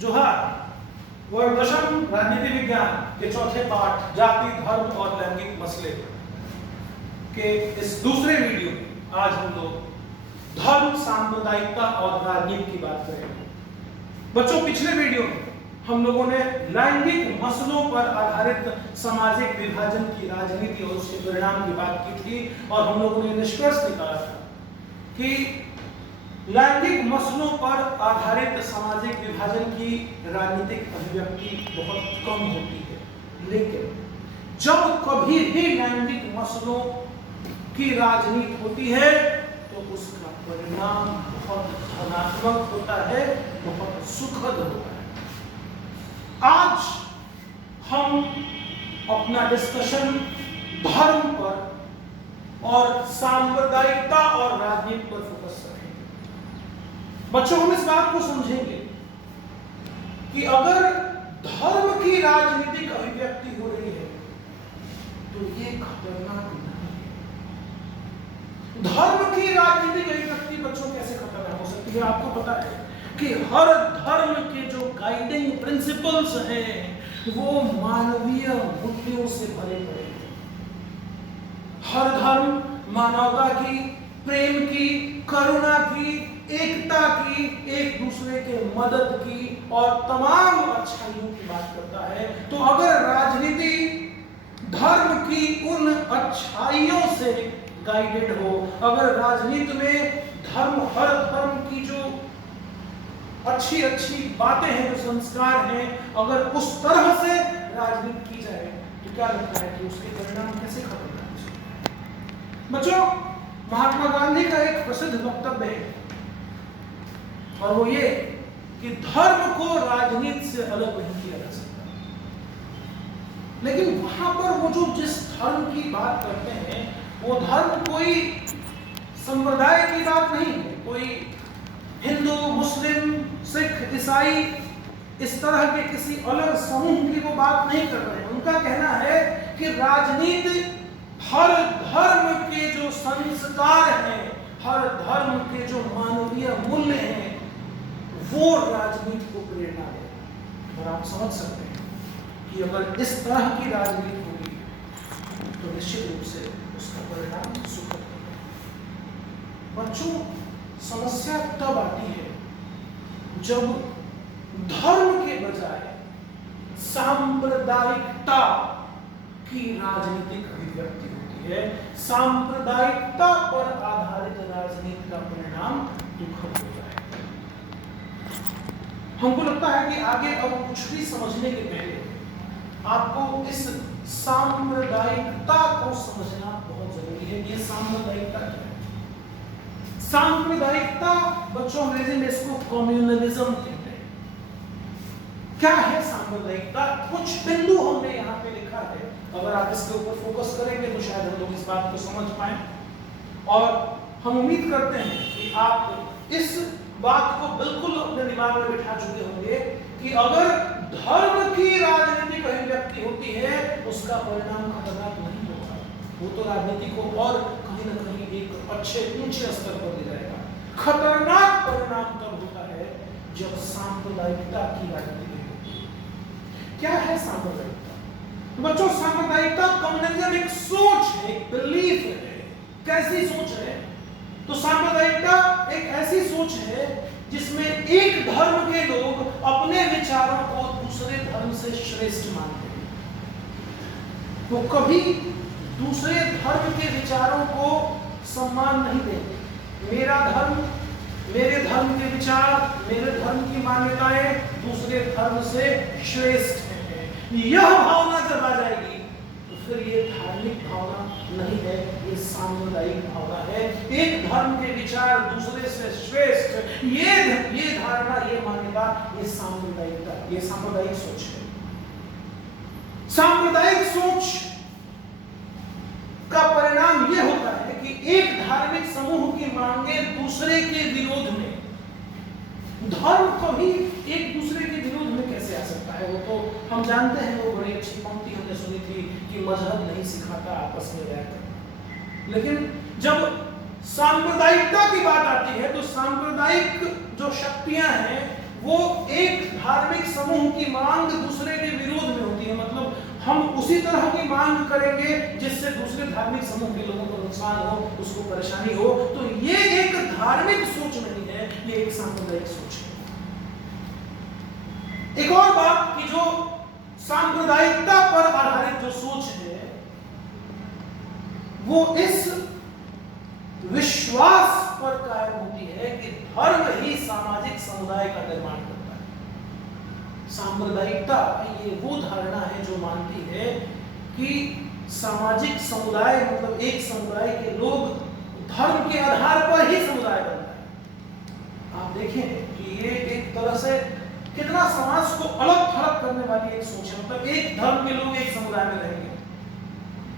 जोहार। वर्गदर्शन राजनीति विज्ञान के चौथे पाठ जाति धर्म और लैंगिक मसले के इस दूसरे वीडियो में आज हम लोग धर्म, सांप्रदायिकता और राजनीति की बात करेंगे। बच्चों, पिछले वीडियो में हम लोगों ने लैंगिक मसलों पर आधारित सामाजिक विभाजन की राजनीति और उसके परिणाम की बात की थी और हम लोगों ने निष्कर्ष निकाला था कि लैंगिक मसलों पर आधारित सामाजिक विभाजन की राजनीतिक अभिव्यक्ति बहुत कम होती है, लेकिन जब कभी भी लैंगिक मसलों की राजनीति होती है तो उसका परिणाम बहुत धनात्मक होता है, बहुत सुखद होता है। आज हम अपना डिस्कशन धर्म पर और सांप्रदायिकता और राजनीति पर फोकस करेंगे। बच्चों, हम इस बात को समझेंगे कि अगर धर्म की राजनीतिक अभिव्यक्ति हो रही है तो ये खतरनाक नहीं है। धर्म की राजनीतिक अभिव्यक्ति बच्चों कैसे खतरनाक हो सकती है? आपको पता है कि हर धर्म के जो गाइडिंग प्रिंसिपल्स हैं वो मानवीय मूल्यों से भरे पड़े हैं। हर धर्म मानवता की, प्रेम की, करुणा की, एकता की, एक दूसरे के मदद की और तमाम अच्छाइयों की बात करता है। तो अगर राजनीति धर्म की उन अच्छाइयों से गाइडेड हो, अगर राजनीति में धर्म, हर धर्म की जो अच्छी अच्छी बातें हैं, जो संस्कार हैं, अगर उस तरह से राजनीति की जाए तो क्या लगता है कि उसके परिणाम कैसे खतरनाक हो सकते हैं? बच्चों, महात्मा गांधी का एक प्रसिद्ध वक्तव्य है और वो ये कि धर्म को राजनीति से अलग नहीं किया जा सकता। लेकिन वहां पर वो जो जिस धर्म की बात करते हैं वो धर्म कोई संप्रदाय की बात नहीं है, कोई हिंदू, मुस्लिम, सिख, ईसाई इस तरह के किसी अलग समूह की वो बात नहीं कर रहे हैं। उनका कहना है कि राजनीति हर धर्म के जो संस्कार हैं, हर धर्म के जो मानवीय मूल्य हैं, वो राजनीति को प्रेरणा देगा। और आप समझ सकते हैं कि अगर इस तरह की राजनीति होगी तो निश्चित रूप से उसका परिणाम सुखद होगा। बच्चों, समस्या तब आती है जब धर्म के बजाय सांप्रदायिकता की राजनीतिक अभिव्यक्ति होती है। सांप्रदायिकता पर आधारित राजनीति का परिणाम दुखद होता है। हमको लगता है कि आगे अब कुछ भी समझने के पहले आपको इस सांप्रदायिकता को समझना बहुत जरूरी है। ये सांप्रदायिकता क्या है? सांप्रदायिकता बच्चों अंग्रेजी में इसको कम्युनलिज्म कहते हैं। क्या है सांप्रदायिकता? कुछ बिंदु हमने यहाँ पे लिखा है, अगर आप इसके ऊपर फोकस करेंगे तो शायद हम लोग इस बात को समझ पाए और हम उम्मीद करते हैं कि आप इस बात को बिल्कुल अपने दिमाग में बिठा चुके होंगे कि अगर धर्म की राजनीतिक अभिव्यक्ति होती है उसका परिणाम खतरनाक नहीं होगा। वो तो राजनीति को और कहीं ना कहीं एक अच्छे ऊंचे स्तर पर ले जाएगा। खतरनाक परिणाम तब होता है जब सांप्रदायिकता की राजनीति होती है। क्या है सांप्रदायिकता? बच्चों, सांप्रदायिकता कम्युनिज्म एक सोच है, एक बिलीफ है। कैसी सोच है? तो सांप्रदायिकता एक ऐसी सोच है जिसमें एक धर्म के लोग अपने विचारों को दूसरे धर्म से श्रेष्ठ मानते हैं। वो कभी दूसरे धर्म के विचारों को सम्मान नहीं देंगे। मेरा धर्म, मेरे धर्म के विचार, मेरे धर्म की मान्यताएं दूसरे धर्म से श्रेष्ठ हैं। यह भावना जब आ जाएगी तो फिर ये धार्मिक भावना नहीं है, ये सांप्रदायिक भावना है। एक धर्म के विचार दूसरे से श्रेष्ठ, ये धारणा, ये मान्यता, ये सांप्रदायिकता, ये सांप्रदायिक सोच है। सांप्रदायिक सोच का परिणाम यह होता है कि एक धार्मिक समूह की मांगे दूसरे के विरोध में। धर्म कभी एक दूसरे के विरोध में कैसे आ सकता है? वो तो हम जानते हैं, वो बड़ी अच्छी पंक्ति हमने सुनी थी कि मजहब नहीं सिखाता आपस में बैठ कर। लेकिन जब सांप्रदायिकता की बात आती है तो सांप्रदायिक जो शक्तियां हैं वो एक धार्मिक समूह की मांग दूसरे के विरोध में होती है। मतलब हम उसी तरह की मांग करेंगे जिससे दूसरे धार्मिक समूह के लोगों को नुकसान हो, उसको परेशानी हो। तो ये एक धार्मिक सोच नहीं है, ये एक सांप्रदायिक सोच है। एक और बात कि जो सांप्रदायिकता पर आधारित जो सोच है वो इस विश्वास पर कायम होती है कि धर्म ही सामाजिक समुदाय का निर्माण करता है। सांप्रदायिकता ये वो धारणा है जो मानती है कि सामाजिक समुदाय मतलब एक समुदाय के लोग धर्म के आधार पर ही समुदाय बनता है। आप देखें कि ये एक तरह से कितना समाज को अलग थलग करने वाली एक सोच है। मतलब एक धर्म के लोग एक समुदाय में रहेंगे,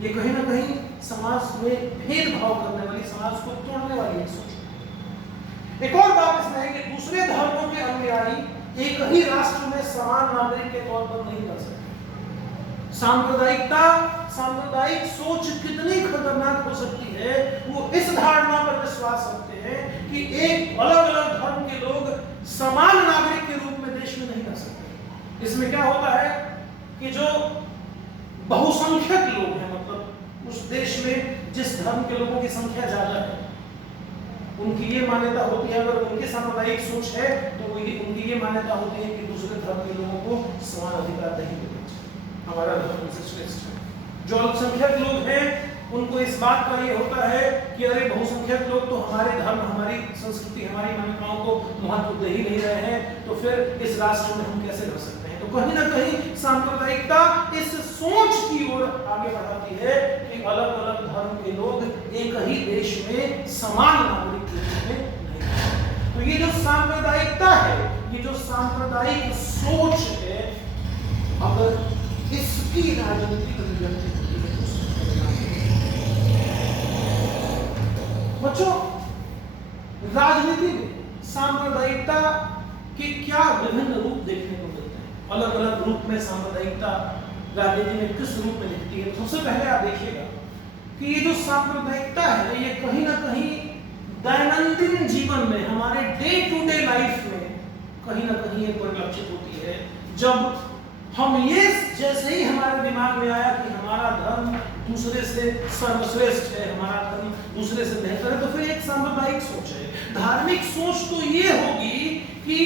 ये कहीं ना कहीं समाज में भेदभाव करने वाली, समाज को तोड़ने वाली एक सोच है। एक और बात इसमें है कि दूसरे धर्मों के अनुयायी एक ही राष्ट्र में समान नागरिक के तौर पर नहीं कर सकते। सांप्रदायिक सोच कितनी खतरनाक हो सकती है, वो इस धारणा पर विश्वास रखते हैं कि एक अलग अलग धर्म के लोग समान नागरिक के रूप में देश में नहीं रह सकते। इसमें क्या होता है कि जो बहुसंख्यक लोग हैं, मतलब उस देश में जिस धर्म के लोगों की संख्या ज्यादा है, उनकी ये मान्यता होती है, अगर उनकी सांप्रदायिक सोच है तो उनकी ये मान्यता होती है कि दूसरे धर्म के लोगों को समान अधिकार नहीं मिलना चाहिए, हमारा धर्म उनसे श्रेष्ठ है। जो अल्पसंख्यक लोग हैं उनको इस बात का ये होता है कि अरे बहुसंख्यक लोग तो हमारे धर्म, हमारी संस्कृति, हमारी मान्यताओं को महत्व दे ही नहीं रहे हैं, तो फिर इस राष्ट्र में हम कैसे रह सकते हैं। तो कहीं ना कहीं सांप्रदायिकता इस सोच की ओर आगे बढ़ाती है कि अलग अलग धर्म के लोग एक ही देश में समान नागरिक के रूप में नहीं। तो ये जो सांप्रदायिकता है, ये जो सांप्रदायिक सोच है, अगर इसकी राजनीतिक अभिव्यक्ति होती है बच्चों, राजनीति में सांप्रदायिकता के क्या विभिन्न रूप देखने को मिलते हैं। अलग अलग रूप में सांप्रदायिकता राजनीति में किस रूप में दिखती है। सबसे पहले आप देखिएगा कि ये जो सांप्रदायिकता है ये कहीं ना कहीं दैनंदिन जीवन में, हमारे डे टू डे लाइफ में कहीं ना कहीं ये परिलक्षित होती है। जब हम ये जैसे ही हमारे दिमाग में आया कि हमारा धर्म दूसरे से सर्वश्रेष्ठ है, हमारा धर्म दूसरे से बेहतर है, तो फिर एक सांप्रदायिक सोच है। धार्मिक सोच तो ये होगी कि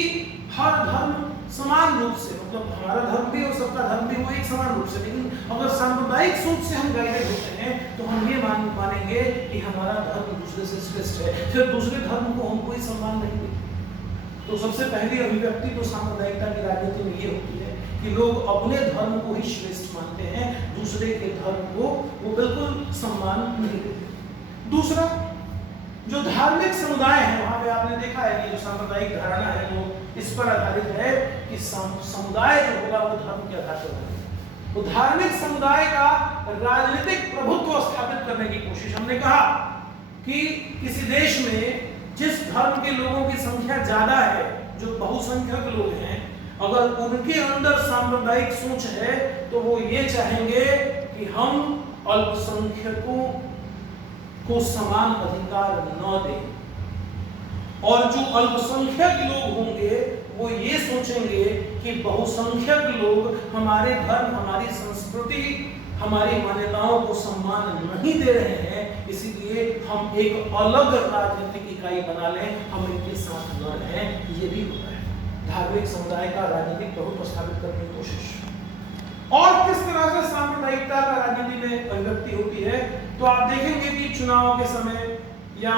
हर धर्म समान रूप से, मतलब हमारा धर्म भी और सबका धर्म भी वो एक समान रूप से। लेकिन अगर सांप्रदायिक सोच से हम गाइडेड होते हैं तो हम ये मानेंगे कि हमारा धर्म दूसरे से श्रेष्ठ है, फिर दूसरे धर्म को हम कोई सम्मान नहीं देते। तो सबसे पहली अभिव्यक्ति तो सांप्रदायिकता की राजनीति में ये होती है कि लोग अपने धर्म को ही श्रेष्ठ मानते हैं, दूसरे के धर्म को वो बिल्कुल सम्मान नहीं देते। दूसरा, जो धार्मिक समुदाय है वहां पे आपने देखा है कि जो सांप्रदायिक धारणा है वो इस पर आधारित है कि समुदाय जो होगा वो धर्म के आधार पर होगा। तो धार्मिक समुदाय का राजनीतिक प्रभुत्व स्थापित करने की कोशिश, हमने कहा कि किसी देश में जिस धर्म के लोगों की संख्या ज्यादा है, जो बहुसंख्यक लोग हैं, अगर उनके अंदर सांप्रदायिक सोच है तो वो ये चाहेंगे कि हम अल्पसंख्यकों को समान अधिकार न दें, और जो अल्पसंख्यक लोग होंगे वो ये सोचेंगे कि बहुसंख्यक लोग हमारे धर्म, हमारी संस्कृति, हमारी मान्यताओं को सम्मान नहीं दे रहे हैं, इसीलिए हम एक अलग राजनीतिक इकाई बना लें, हम इनके साथ न रहें। ये भी होता है धार्मिक समुदाय का राजनीतिक प्रभुत्व स्थापित करने की कोशिश। और किस तरह से सांप्रदायिकता का राजनीति में अभिव्यक्ति होती है, तो आप देखेंगे कि चुनाव के समय या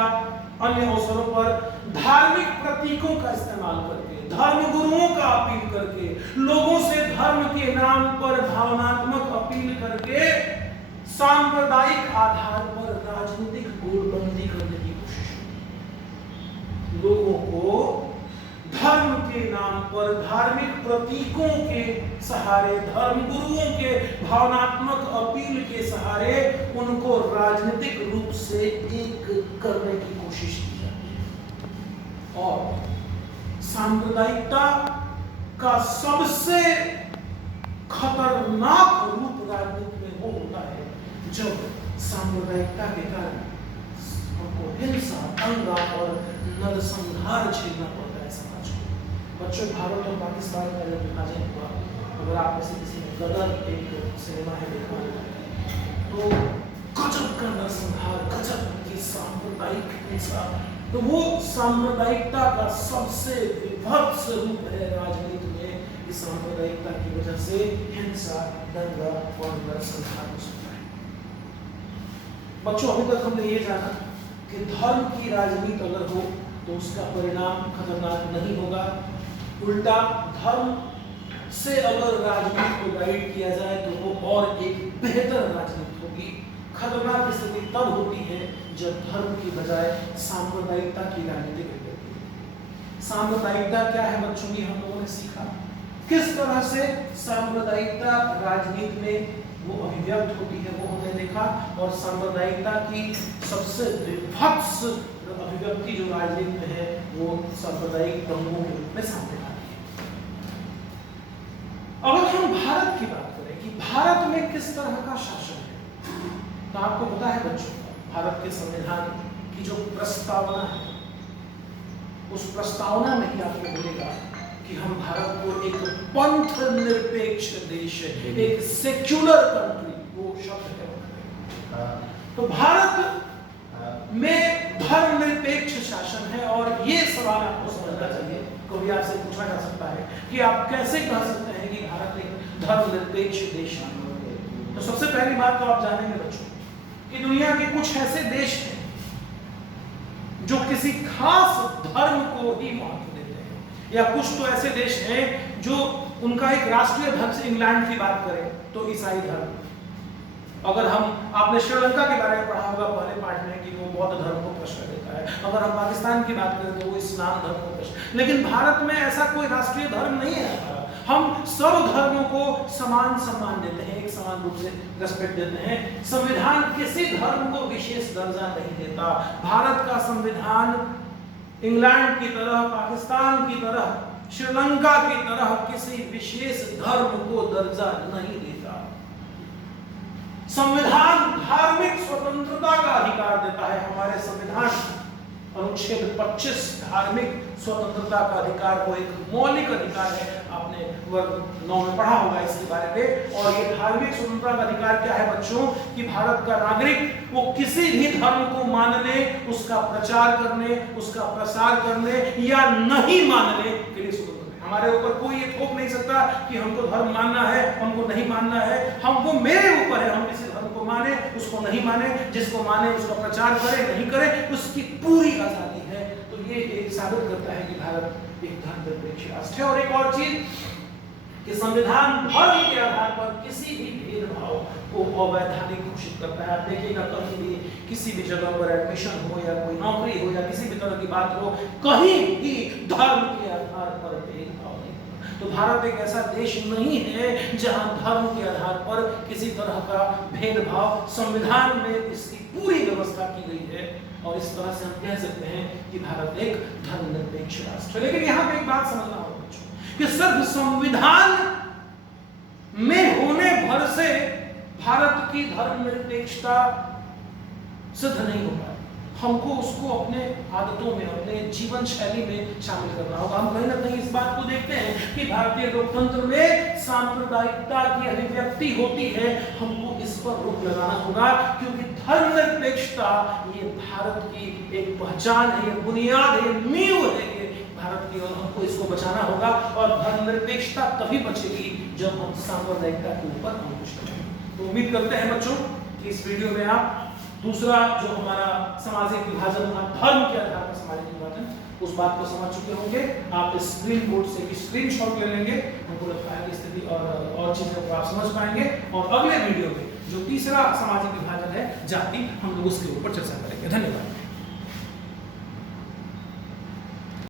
अन्य अवसरों पर धार्मिक प्रतीकों का इस्तेमाल करके, धर्म गुरुओं का अपील करके, लोगों से धर्म के नाम पर भावनात्मक अपील करके सांप्रदायिक आधार पर राजनीतिक गोलबंदी करने की कोशिश होती है। लोगों को धर्म के नाम पर, धार्मिक प्रतीकों के सहारे, धर्म गुरुओं के भावनात्मक अपील के सहारे उनको राजनीतिक रूप से एक करने की कोशिश की जाती है। और सांप्रदायिकता का सबसे खतरनाक रूप राजनीति में वो होता है जब सांप्रदायिकता के कारण हमको हिंसा, दंगा और नरसंहार झेलना पड़ता है समाज को। बच्चों, भारत और पाकिस्तान का जब विभाजन हुआ, अगर आप में से किसी ने गदर एक सिनेमा है देखा होगा, तो गजब का नरसंहार, गजब की सांप्रदायिक हिंसा, तो वो सांप्रदायिकता का सबसे विभत्स रूप है राजनीति में। इस सांप्रदायिकता की वजह से हिंसा, दंगा और नरसंहार हो सकता है। बच्चों, अभी तक हमने ये जाना कि धर्म की राजनीति अगर हो तो उसका परिणाम खतरनाक नहीं होगा, उल्टा धर्म से अगर राजनीति को गाइड किया जाए तो वो और एक बेहतर राजनीति होगी। खतरनाक स्थिति तब होती है जब धर्म की बजाय सांप्रदायिकता की राजनीति करती है। सांप्रदायिकता क्या है बच्चों, की हम लोगों ने सीखा किस तरह से सांप्रदायिकता राजनीति में वो अभिव्यक्त होती है, वो हमने देखा। और सांप्रदायिकता की सबसे विभत्स अभिव्यक्ति जो राजनीति में है वो सांप्रदायिक दंगों के रूप में सामने आती है। अगर हम भारत की बात करें कि भारत में किस तरह का शासन है, तो आपको पता है बच्चों, भारत के संविधान की जो प्रस्तावना है, उस प्रस्तावना में ही आपको मिलेगा कि हम भारत को एक पंथ निरपेक्ष देश है, एक सेक्युलर कंट्री, वो शब्द है। तो भारत में धर्मनिरपेक्ष शासन है। और ये सवाल आपको समझना चाहिए, कभी आपसे पूछा जा सकता है कि आप कैसे कह सकते हैं कि भारत एक धर्मनिरपेक्ष देश है। तो सबसे पहली बात तो आप जानेंगे बच्चों कि दुनिया के कुछ ऐसे देश हैं जो किसी खास धर्म को ही महत्व देते हैं, या कुछ तो ऐसे देश हैं जो उनका एक राष्ट्रीय धर्म, से इंग्लैंड की बात करें तो ईसाई धर्म। अगर हम, आपने श्रीलंका के बारे में पढ़ा होगा पहले पाठ में कि वो बौद्ध धर्म को प्रश्रय देता है। अगर हम पाकिस्तान की बात करें तो वो इस्लाम धर्म को प्रश्रय। लेकिन भारत में ऐसा कोई राष्ट्रीय धर्म नहीं है। हम सब धर्मों को समान सम्मान देते हैं, एक समान रूप से रेस्पेक्ट देते हैं। संविधान किसी धर्म को विशेष दर्जा नहीं देता। भारत का संविधान इंग्लैंड की तरह, पाकिस्तान की तरह, श्रीलंका की तरह किसी विशेष धर्म को दर्जा नहीं देता। संविधान धार्मिक स्वतंत्रता का अधिकार देता है। हमारे संविधान अनुच्छेद 25 धार्मिक स्वतंत्रता का अधिकार को एक मौलिक अधिकार है। आपने वर्ग 9 में पढ़ा होगा इसके बारे में। और ये धार्मिक स्वतंत्रता का अधिकार क्या है बच्चों, कि भारत का नागरिक वो किसी भी धर्म को मानने, उसका प्रचार करने, उसका प्रसार करने या नहीं मानने के लिए स्वतंत्र है। हमारे ऊपर कोई ये थोप नहीं सकता कि हमको धर्म मानना है, हमको नहीं मानना है। हमको, मेरे ऊपर है, हम किसी धर्म को माने, उसको नहीं माने, जिसको माने उसका प्रचार करे, नहीं करे, उसकी पूरी आजादी है। तो ये एक साबित करता है कि भारत एक धर्मनिरपेक्ष राष्ट्र है। और एक और चीज कि संविधान धर्म के आधार पर किसी भी भेदभाव को अवैधानिक घोषित करता है। आप देखिएगा कहीं भी किसी भी जगह पर एडमिशन हो या कोई नौकरी हो या किसी भी तरह की बात हो, कहीं भी धर्म के आधार पर भेदभाव नहीं होता। तो भारत एक ऐसा देश नहीं है जहां धर्म के आधार पर किसी तरह का भेदभाव, संविधान में इसकी पूरी व्यवस्था की गई है। और इस तरह से हम कह सकते हैं कि भारत एक धर्मनिरपेक्ष राष्ट्र है। लेकिन यहाँ पे एक बात समझना होगा कि सिर्फ संविधान में होने भर से भारत की धर्मनिरपेक्षता सिद्ध नहीं होगा। हमको उसको अपने आदतों में, अपने जीवन शैली में शामिल करना होगा। हम कहीं ना कहीं इस बात को देखते हैं कि भारतीय लोकतंत्र में सांप्रदायिकता की अभिव्यक्ति होती है। हमको इस पर रोक लगाना होगा, क्योंकि धर्मनिरपेक्षता ये भारत की एक पहचान है, ये बुनियाद है, नींव है भारत की, और हमको इसको बचाना होगा। और धर्मनिरपेक्षता तभी बचेगी जब हम सांप्रदायिकता के ऊपर अंकुश करेंगे। तो उम्मीद करते हैं बच्चों कि इस वीडियो में आप दूसरा जो हमारा सामाजिक विभाजन, धर्म के आधार पर सामाजिक विभाजन, उस बात को समझ चुके होंगे। आप इस स्क्रीन बोर्ड से भी स्क्रीनशॉट ले लेंगे, हमको लगता है कि स्थिति और चीजों को आप समझ पाएंगे। और अगले वीडियो में जो तीसरा सामाजिक विभाजन है, जाति, हम लोग उसके ऊपर चर्चा करेंगे। धन्यवाद।